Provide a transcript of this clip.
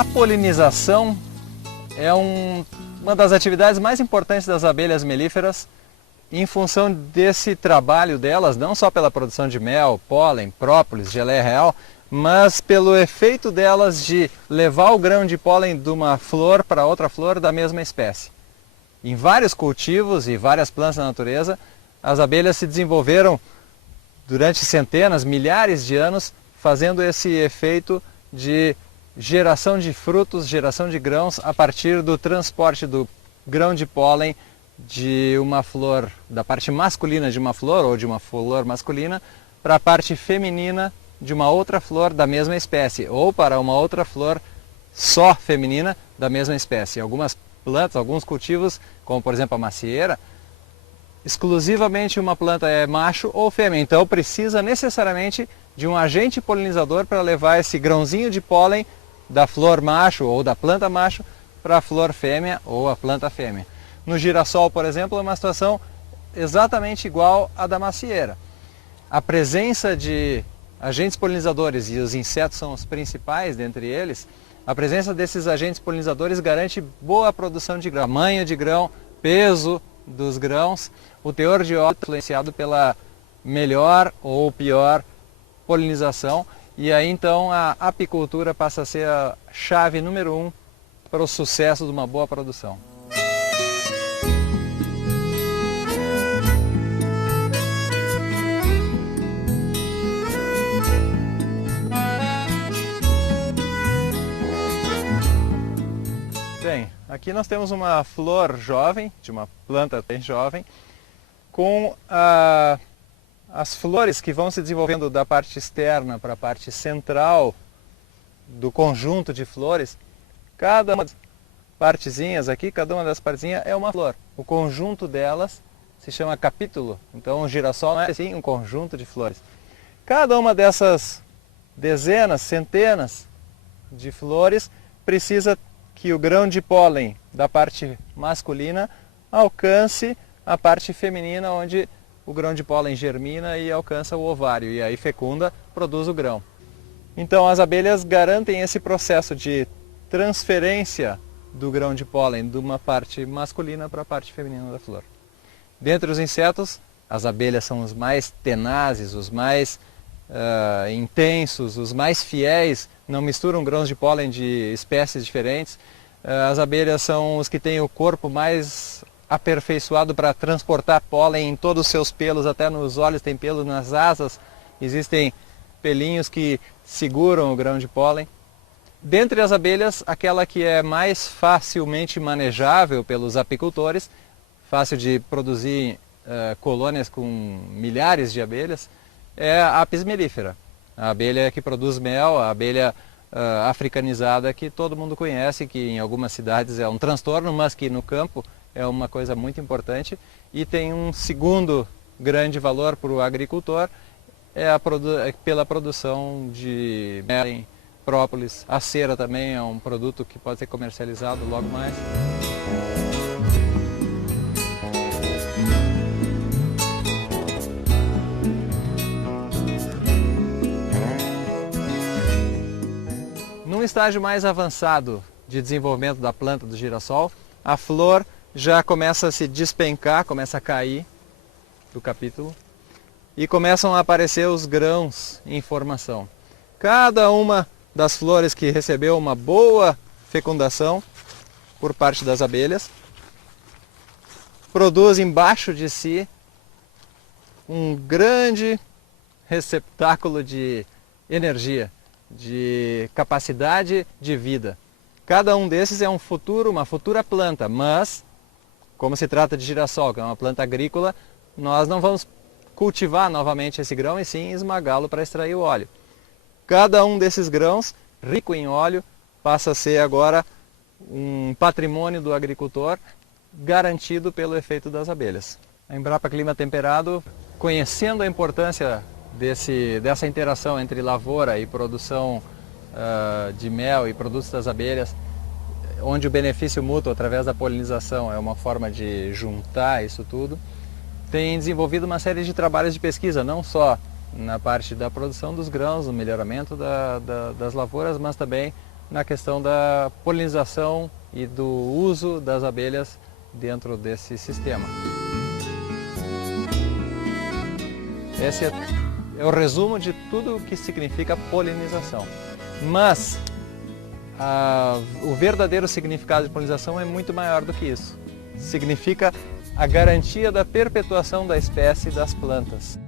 A polinização é uma das atividades mais importantes das abelhas melíferas em função desse trabalho delas, não só pela produção de mel, pólen, própolis, geleia real, mas pelo efeito delas de levar o grão de pólen de uma flor para outra flor da mesma espécie. Em vários cultivos e várias plantas da natureza, as abelhas se desenvolveram durante centenas, milhares de anos, fazendo esse efeito de geração de frutos, geração de grãos a partir do transporte do grão de pólen de uma flor, da parte masculina de uma flor ou de uma flor masculina, para a parte feminina de uma outra flor da mesma espécie, ou para uma outra flor só feminina da mesma espécie. Algumas plantas, alguns cultivos, como por exemplo a macieira, exclusivamente uma planta é macho ou fêmea, então precisa necessariamente de um agente polinizador para levar esse grãozinho de pólen da flor macho ou da planta macho para a flor fêmea ou a planta fêmea. No girassol, por exemplo, é uma situação exatamente igual à da macieira. A presença de agentes polinizadores, e os insetos são os principais dentre eles, a presença desses agentes polinizadores garante boa produção de grão, tamanho de grão, peso dos grãos, o teor de óleo influenciado pela melhor ou pior polinização, e aí então a apicultura passa a ser a chave número 1 para o sucesso de uma boa produção. Bem, aqui nós temos uma flor jovem, de uma planta bem jovem, com as flores que vão se desenvolvendo da parte externa para a parte central do conjunto de flores. Cada uma das partezinhas aqui, cada uma das partezinhas é uma flor. O conjunto delas se chama capítulo, então o girassol não é assim um conjunto de flores. Cada uma dessas dezenas, centenas de flores precisa que o grão de pólen da parte masculina alcance a parte feminina, onde o grão de pólen germina e alcança o ovário, e aí fecunda, produz o grão. Então as abelhas garantem esse processo de transferência do grão de pólen de uma parte masculina para a parte feminina da flor. Dentre os insetos, as abelhas são os mais tenazes, os mais intensos, os mais fiéis, não misturam grãos de pólen de espécies diferentes. As abelhas são os que têm o corpo mais aperfeiçoado para transportar pólen em todos os seus pelos, até nos olhos tem pelo, nas asas existem pelinhos que seguram o grão de pólen. Dentre as abelhas, aquela que é mais facilmente manejável pelos apicultores, fácil de produzir colônias com milhares de abelhas, é a Apis mellifera, a abelha que produz mel, a abelha africanizada que todo mundo conhece, que em algumas cidades é um transtorno, mas que no campo é uma coisa muito importante. E tem um segundo grande valor para o agricultor, pela produção de mel, própolis. A cera também é um produto que pode ser comercializado logo mais. Num estágio mais avançado de desenvolvimento da planta do girassol, a flor já começa a se despencar, começa a cair do capítulo e começam a aparecer os grãos em formação. Cada uma das flores que recebeu uma boa fecundação por parte das abelhas produz embaixo de si um grande receptáculo de energia, de capacidade de vida. Cada um desses é uma futura planta, mas como se trata de girassol, que é uma planta agrícola, nós não vamos cultivar novamente esse grão e sim esmagá-lo para extrair o óleo. Cada um desses grãos, rico em óleo, passa a ser agora um patrimônio do agricultor, garantido pelo efeito das abelhas. A Embrapa Clima Temperado, conhecendo a importância dessa interação entre lavoura e produção de mel e produtos das abelhas, onde o benefício mútuo através da polinização é uma forma de juntar isso tudo, tem desenvolvido uma série de trabalhos de pesquisa, não só na parte da produção dos grãos, no melhoramento das lavouras, mas também na questão da polinização e do uso das abelhas dentro desse sistema. Esse é o resumo de tudo o que significa polinização. Mas o verdadeiro significado de polinização é muito maior do que isso. Significa a garantia da perpetuação da espécie das plantas.